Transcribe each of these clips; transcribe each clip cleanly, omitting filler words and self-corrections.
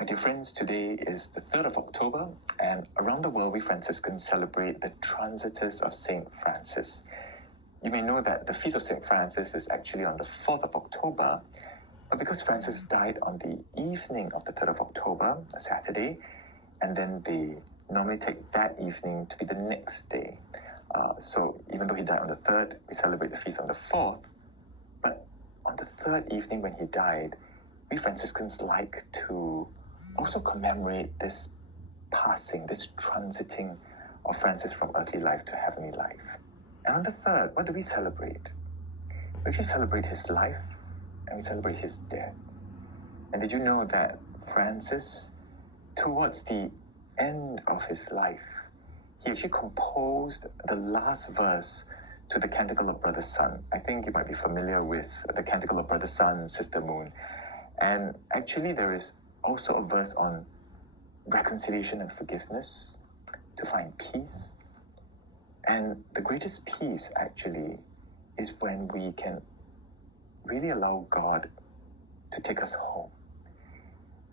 My dear friends, today is the 3rd of October, and around the world we Franciscans celebrate the Transitus of St. Francis. You may know that the Feast of St. Francis is actually on the 4th of October, but because Francis died on the evening of the 3rd of October, a Saturday, and then they normally take that evening to be the next day. So even though he died on the 3rd, we celebrate the feast on the 4th, but on the 3rd evening when he died, we Franciscans like to also commemorate this passing, this transiting of Francis from earthly life to heavenly life. And on the 3rd, what do we celebrate? We actually celebrate his life and we celebrate his death. And did you know that Francis, towards the end of his life, he actually composed the last verse to the Canticle of Brother Sun. I think you might be familiar with the Canticle of Brother Sun, Sister Moon. And actually there is also a verse on reconciliation and forgiveness to find peace. And the greatest peace actually is when we can really allow God to take us home.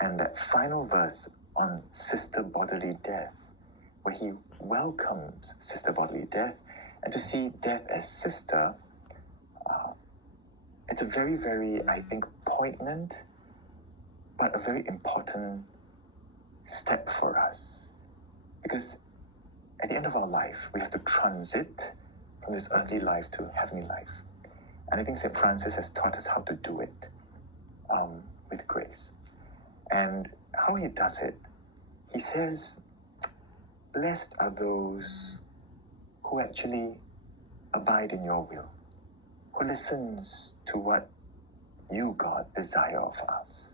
And that final verse on sister bodily death, where he welcomes sister bodily death, and to see death as sister, it's a very, very, I think, poignant, but a very important step for us. Because at the end of our life, we have to transit from this earthly life to heavenly life. And I think St. Francis has taught us how to do it with grace. And how he does it, he says, blessed are those who actually abide in your will, who listens to what you, God, desire of us.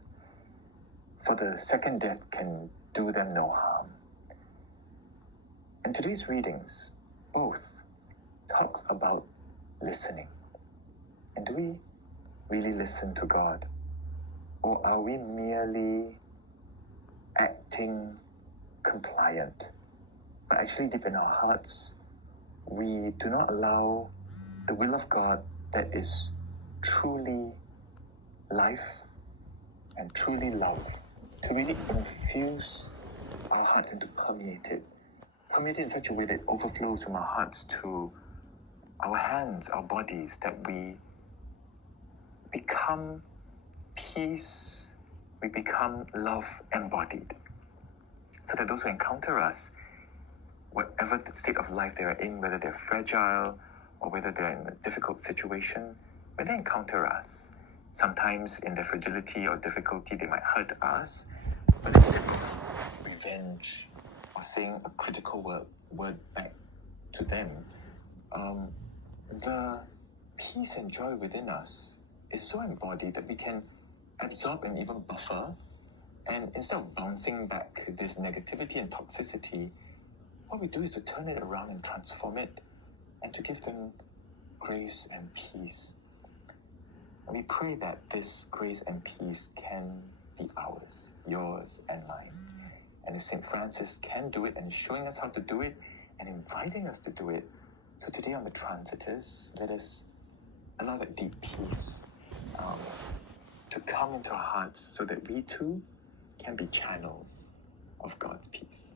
For the second death can do them no harm. And today's readings, both talks about listening. And do we really listen to God? Or are we merely acting compliant? But actually deep in our hearts, we do not allow the will of God that is truly life and truly love to really infuse our hearts and to permeate it in such a way that it overflows from our hearts to our hands, our bodies, that we become peace, we become love embodied, so that those who encounter us, whatever the state of life they are in, whether they're fragile or whether they're in a difficult situation, when they encounter us, sometimes in their fragility or difficulty, they might hurt us, but instead of revenge or saying a critical word back to them, the peace and joy within us is so embodied that we can absorb and even buffer. And instead of bouncing back this negativity and toxicity, what we do is to turn it around and transform it and to give them grace and peace. And we pray that this grace and peace can be ours, yours and mine. And if St. Francis can do it and is showing us how to do it and inviting us to do it, so today on the Transitus, let us allow that deep peace to come into our hearts so that we too can be channels of God's peace.